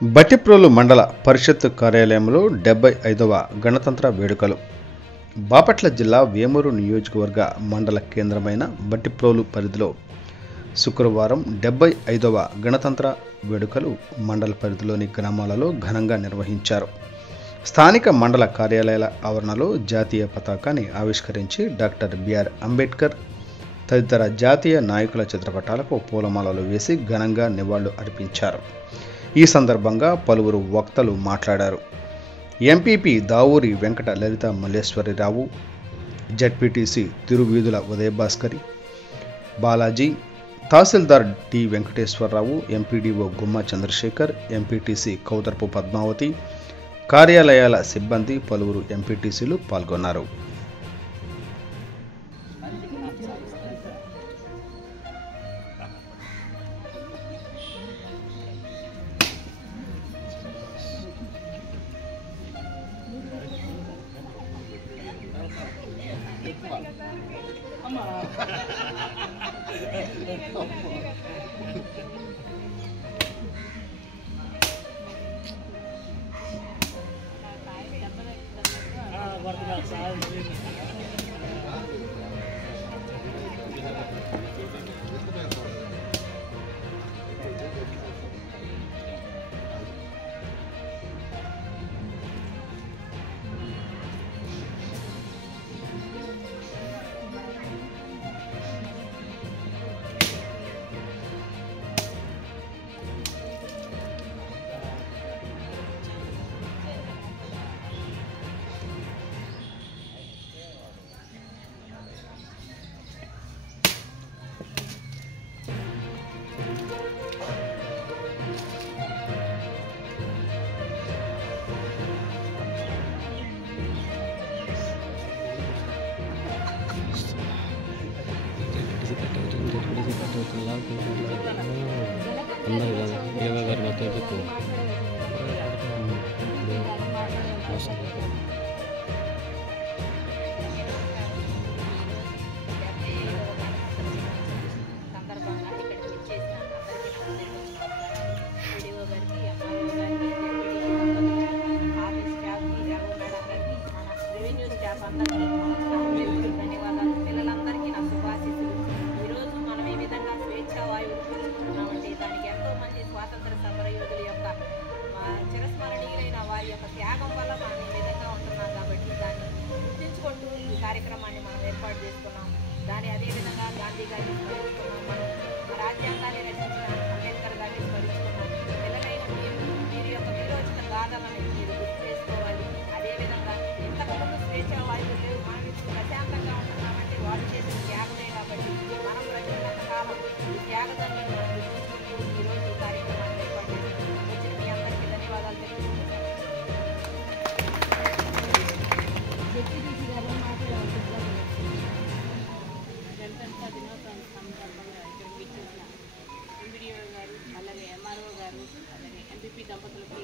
బట్టిప్రోలు మండల పరిషత్ కార్యాలయంలో 75వ గణతంత్ర వేడుకలు. బాపట్ల జిల్లా వేమూరు నియోజకవర్గ మండల కేంద్రమైన బట్టిప్రోలు పరిధిలో శుక్రవారం 75వ గణతంత్ర వేడుకలు మండల పరిధిలోని గ్రామాలలో ఘనంగా నిర్వహించారు. స్థానిక మండల కార్యాలయాల ఆవరణలో జాతీయ పతాకాన్ని ఆవిష్కరించి డాక్టర్ బిఆర్ అంబేద్కర్ తదితర జాతీయ నాయకుల చిత్రపటాలకు పూలమాలలు వేసి ఘనంగా నివాళులు అర్పించారు. ఈ సందర్భంగా పలువురు వక్తలు మాట్లాడారు. ఎంపీపీ దావూరి వెంకట లలిత మల్లేశ్వరిరావు, జడ్పీటీసీ తిరువీధుల ఉదయభాస్కరి, బాలాజీ, తహసీల్దార్ టి వెంకటేశ్వరరావు, ఎంపీడీఓ గుమ్మ చంద్రశేఖర్, ఎంపీటీసీ కౌతర్పు పద్మావతి, కార్యాలయాల సిబ్బంది, పలువురు ఎంపీటీసీలు పాల్గొన్నారు. పిల్లలందరికీ నా శుభాశీస్సులు. ఈరోజు మనం ఈ విధంగా స్వేచ్ఛా వాయువు పీల్చుకుంటున్నామంటే దానికి ఎంతో మంది స్వాతంత్ర సమర యోధుల యొక్క చిరస్మరణీయులైన వారి యొక్క త్యాగం వల్ల మనం ఈ విధంగా ఉంటున్నాం. కాబట్టి దాన్ని గుర్తించుకుంటూ ఈ కార్యక్రమాన్ని మనం ఏర్పాటు చేసుకున్నాం. అదేవిధంగా గాంధీ గారిని స్మరించుకున్నాం. మనం రాజ్యాంగాన్ని రచించిన అంబేద్కర్ గారిని స్మరించుకున్నాం. పిల్లలైన వీరి యొక్క విరోచిత గాథలను మీరు గుర్తు చేసుకోవాలి. అదేవిధంగా ఇంతకుముందు స్వేచ్ఛా వాయువు లేవు, మనం ఇప్పుడు ప్రశాంతంగా ఉంటున్నామంటే వాళ్ళు చేసిన త్యాగమే. కాబట్టి మనం ప్రజలంత కాలం ఈ త్యాగదాన్ని మనం గుర్తించుకుంటూ ఈరోజు ఈ కార్యక్రమాన్ని ఏర్పాటు చేసుకున్నాం. వచ్చిన మీ అందరికీ ధన్యవాదాలు తెలుపుతున్నాను. గణతంత్ర దినోత్సవం సందర్భంగా ఇక్కడ విచ్చేసిన ఎంపీడీఓ గారు, అలాగే ఎంఆర్ఓ గారు, అలాగే ఎంపీపీ దంపతులకి